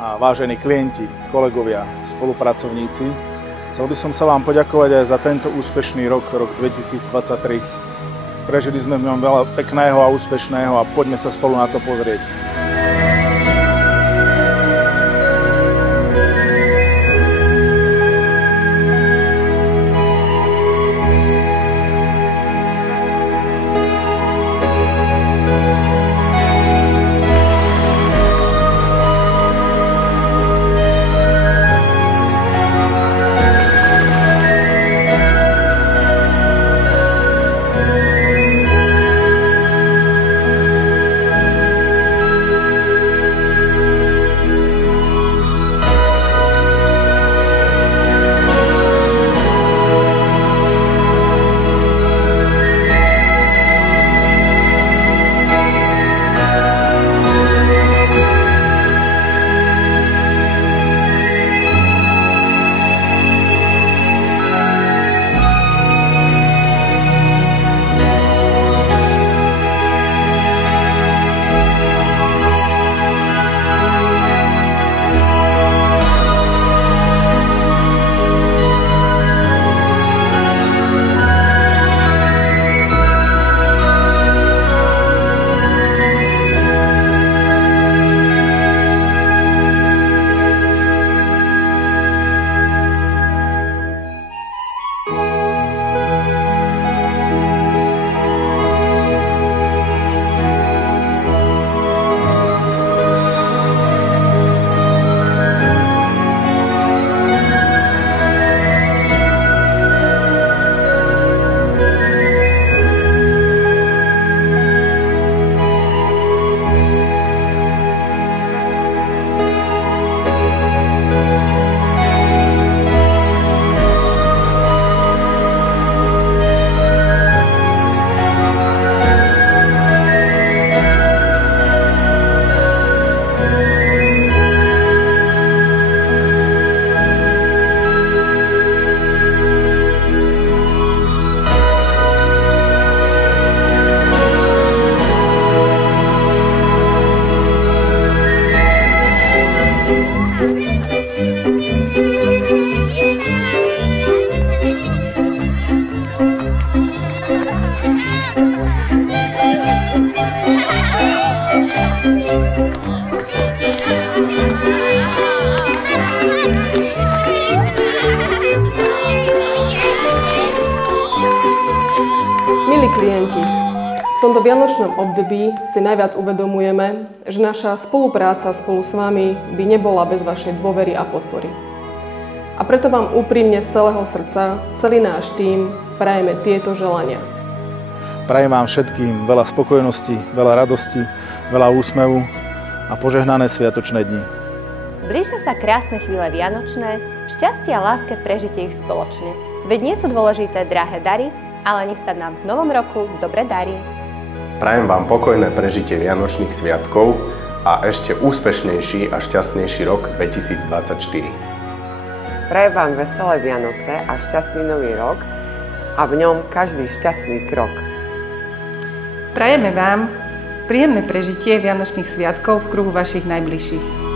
A vážení klienti, kolegovia, spolupracovníci, chcel by som sa vám poďakovať aj za tento úspešný rok 2023. Prežili sme v ňom veľa pekného a úspešného a poďme sa spolu na to pozrieť. Milí klienti, v tomto vianočnom období si najviac uvedomujeme, že naša spolupráca spolu s vami by nebola bez vašej dôvery a podpory. A preto vám úprimne z celého srdca, celý náš tím, prajeme tieto želania. Prajem vám všetkým veľa spokojnosti, veľa radosti, veľa úsmevu a požehnané sviatočné dni. Blížia sa krásne chvíle vianočné, šťastie a láske prežite ich spoločne. Veď nie sú dôležité drahé dary, ale nech sa nám v novom roku dobre darí. Prajem vám pokojné prežitie vianočných sviatkov a ešte úspešnejší a šťastnejší rok 2024. Prajem vám veselé Vianoce a šťastný nový rok a v ňom každý šťastný krok. Prajeme vám príjemné prežitie vianočných sviatkov v kruhu vašich najbližších.